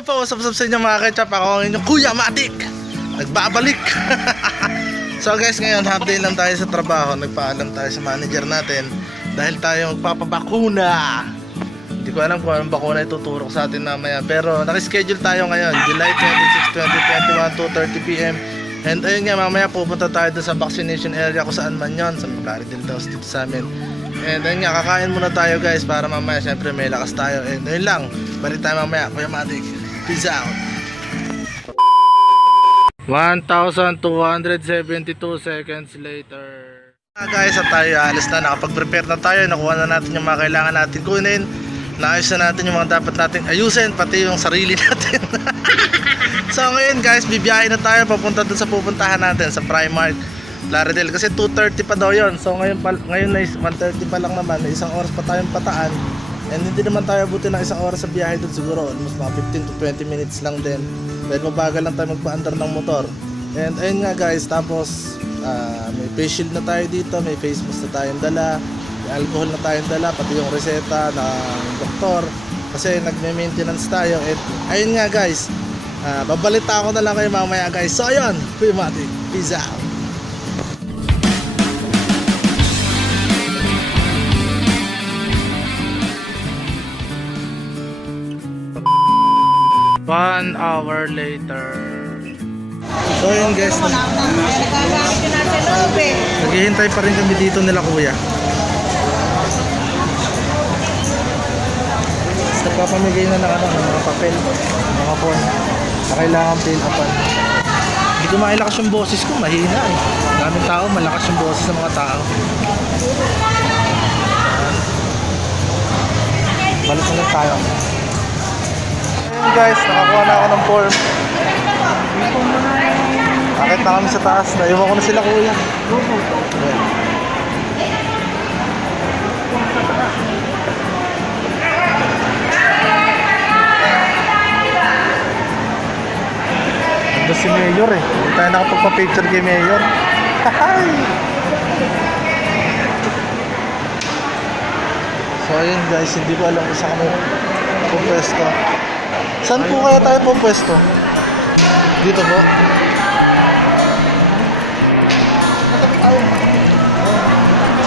Ayun po, what's up sa inyo mga ketchup. Ako ang inyong Kuya Matik. Nagbabalik. So guys, ngayon half day lang tayo sa trabaho. Nagpaalam tayo sa manager natin dahil tayo magpapabakuna. Hindi ko alam kung anong bakuna ituturok sa atin mamaya, pero nakaschedule tayo ngayon, July 26, 2021, 2:30 PM. And ayun nga, mamaya pupunta tayo dun sa vaccination area kung saan man yun, sa Plaridel House dito sa amin. And ayun nga, kakain muna tayo guys para mamaya syempre may lakas tayo. And ayun lang, balik tayo mamaya. Kuya Matik, peace out. 1,272 seconds later. Guys, at tayo alis na, nakapag-prepare na tayo, nakuha na natin yung mga kailangan natin kunin, naayos na natin yung mga dapat natin ayusin, pati yung sarili natin. So ngayon guys, bibiyahin na tayo papunta dun sa pupuntahan natin sa Primark Plaridel, kasi 2:30 pa daw yon. So ngayon na 1:30 pa lang naman, may isang oras pa tayong pataan. And hindi naman tayo abutin ng isang oras sa biyahe dun, siguro almost mga 15 to 20 minutes lang din. Dahil mabagal lang tayo magpa-andar ng motor. And ayun nga guys, tapos may face shield na tayo dito, may face mask na tayong dala, may alcohol na tayong dala, pati yung reseta ng doktor, kasi nagme-maintenance tayo. And ayun nga guys, babalita ako na lang kayo mamaya guys. So ayun, Kuya Matik, peace out. One hour later. So yun guys, naghihintay pa rin kami dito nila kuya. Nagpapamigay na ng mga papel, mga form na kailangan fill upan. Hindi ko mailakas yung boses ko, mahina eh. Daming tao, malakas yung boses ng mga tao. Balik ulit tayo. Ayun guys, nakakuha na ako ng form. Akit na kami sa taas, naiwan ko na sila kuya. Ando si Mayor eh, hindi tayo nakapagpa-picture kay Mayor. So ayun guys, hindi ko alam kung saan kami pupwesto. Saan po kaya tayo pupwesto? Dito po?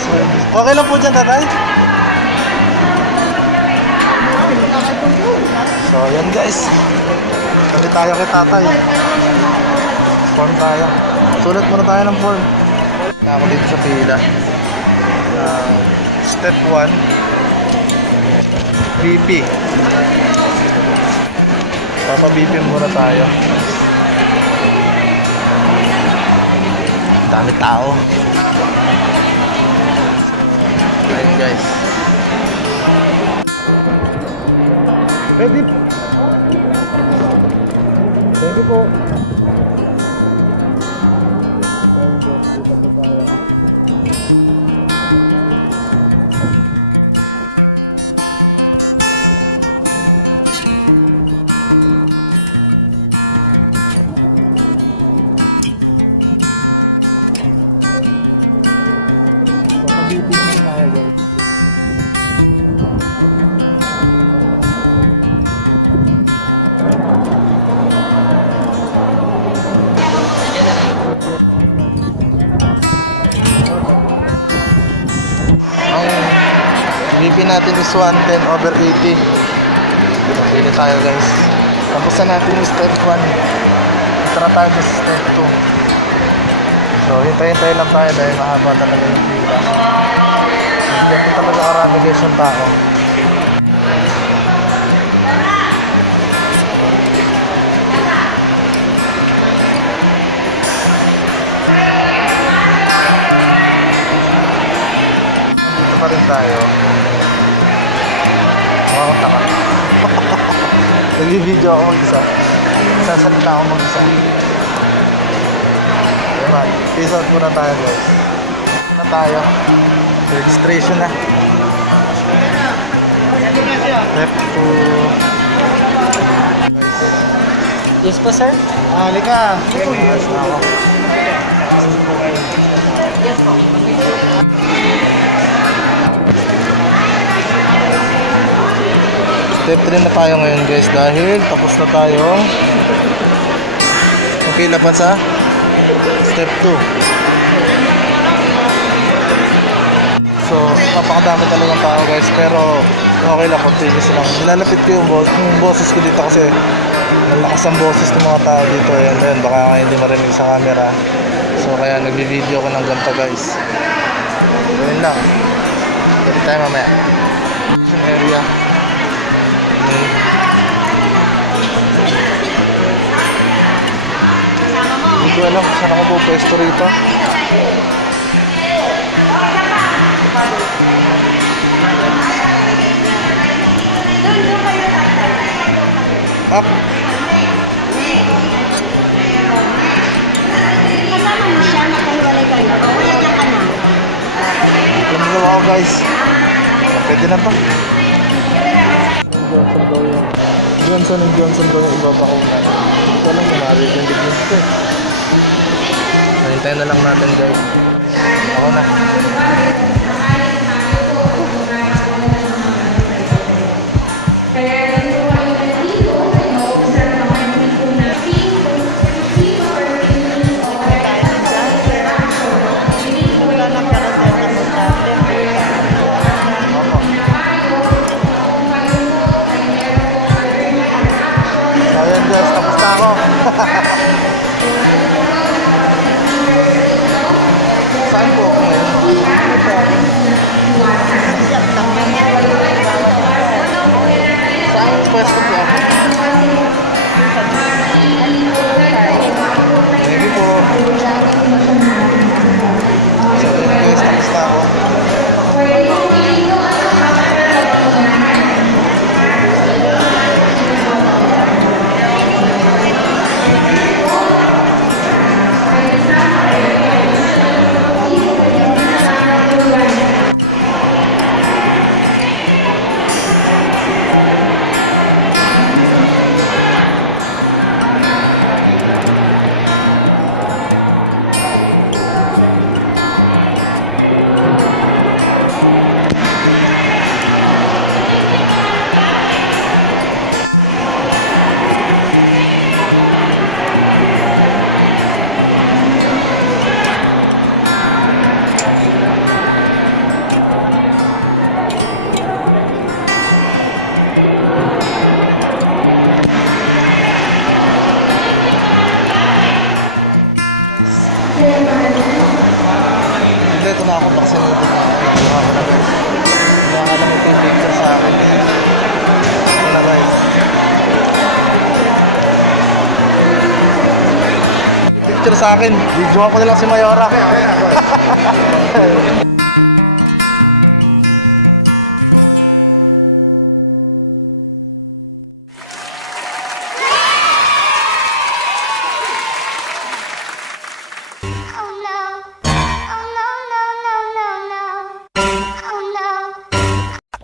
So, okay lang po dyan tatay? So yan guys, sabi tayo kay tatay. Form tayo. Sulat muna tayo ng form. Ako dito sa pila. Step 1 BP. Papa-BP muna tayo. Dami tao. So, ayun guys. Ready? Thank you po. Ayun guys, dito po tayo. Papa-BP naman tayo guys. BP natin is 110/80. Pili tayo guys. Tapos na natin yung step 1. Ito na tayo sa step 2. So hintay-hintay lang tayo dahil mahaba talaga yung pila. Ganito talaga karami guys yung tao. Dito pa rin tayo. Makakunta ka. Nag-video ako mag-isa. Sasalita ako mag-isa. Ayan, peace out muna tayo guys. Ito na tayo. Registration na. Step 2. Yes po, sir. Halika. Yes na ako. Yes po. Step 3 na tayo ngayon guys dahil tapos na tayo. Okay laban sa step 2. So napakadami talagang tao guys pero okay lang, continuous lang. Nilalapit ko yung boses ko dito kasi malakas ang boses ng mga tao dito. Ayan, ayan, baka hindi marinig sa camera. So kaya nagbi-video ko ng ganito guys. Ganyan lang. Pwede tayo mamaya. Yung area. Okay. Hindi ko alam kung saan ako po pwesto rito. Up. Kasama mo siya, magkahiwalay kayo. O, kaya dyan ka na. Ito na daw ako guys. So, pwede na ba? Johnson daw yung Johnson daw yung ibabakaw na. Hindi ko alam kung marinig dito eh. So, hintayin na lang natin guys. Ako na. Ayan guys, tapos na ako. Saan po ako ngayon? Saan pwesto po ako? Thank you po. So ayan guys, tapos na ako. Ito na ako, vaccinated na ako. Ito ako na guys. Hindi ako na magpipicture sa akin. Ito na guys. Picture sa akin. Video ko na lang si Mayora.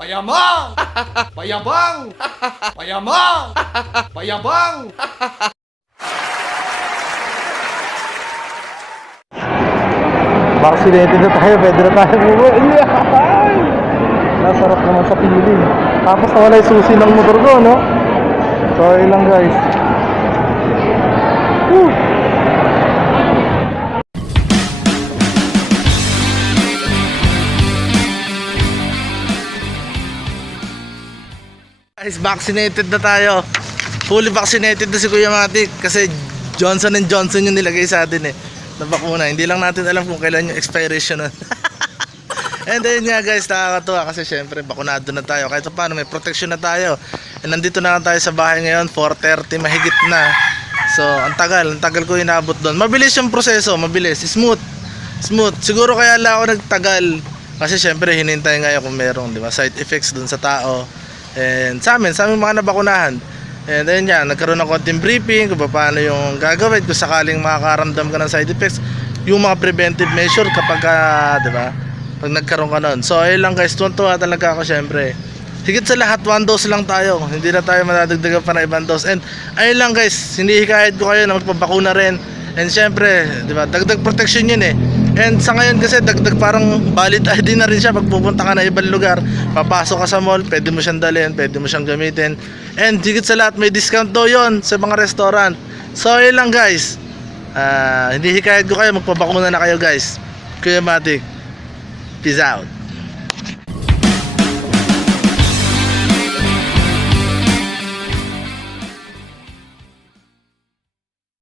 Payamang! Payabang! Payamang! Payabang! Vaccinated na tayo, pwede na tayo umuwi. Nasarap naman sa piling. Tapos nawala yung susi ng motor ko, no? Sorry lang guys. Woo! Guys, vaccinated na tayo. Fully vaccinated na si Kuya Matic kasi Johnson & Johnson yung nilagay sa atin eh na bakuna. Hindi lang natin alam kung kailan yung expiration nun. And then nga guys, nakakatuwa kasi syempre bakunado na tayo. Kahit paano may protection na tayo. And nandito na tayo sa bahay ngayon, 4:30 mahigit na. So ang tagal ko inabot doon. Mabilis yung proseso, mabilis, smooth. Siguro kaya lang ako nagtagal kasi syempre hinintay ngayon kung merong, di ba, side effects doon sa tao. And sa amin mga nabakunahan. And then yan, nagkaroon ng konting briefing kung paano yung gagawin kung sakaling makakaramdam ka ng side effects, yung mga preventive measure kapag di ba, pag nagkaroon ka nun. So ayun lang guys, tuwa talaga ako syempre. Higit sa lahat, 1 dose lang tayo. Hindi na tayo madadagdagan pa ng ibang dose. And ayun lang guys, hinihikayat ko kayo na magpabakuna rin. And syempre, di ba, dagdag protection yun eh. And sa ngayon kasi dagdag parang valid ID na rin siya pag pupunta ka na ibang lugar. Papasok ka sa mall, pwede mo siyang dalhin, pwede mo siyang gamitin. And higit sa lahat, may discount daw yon sa mga restaurant. So yun lang guys. Hindi hikayat ko kayo, magpabakuna na kayo guys. Kuya Matic, peace out.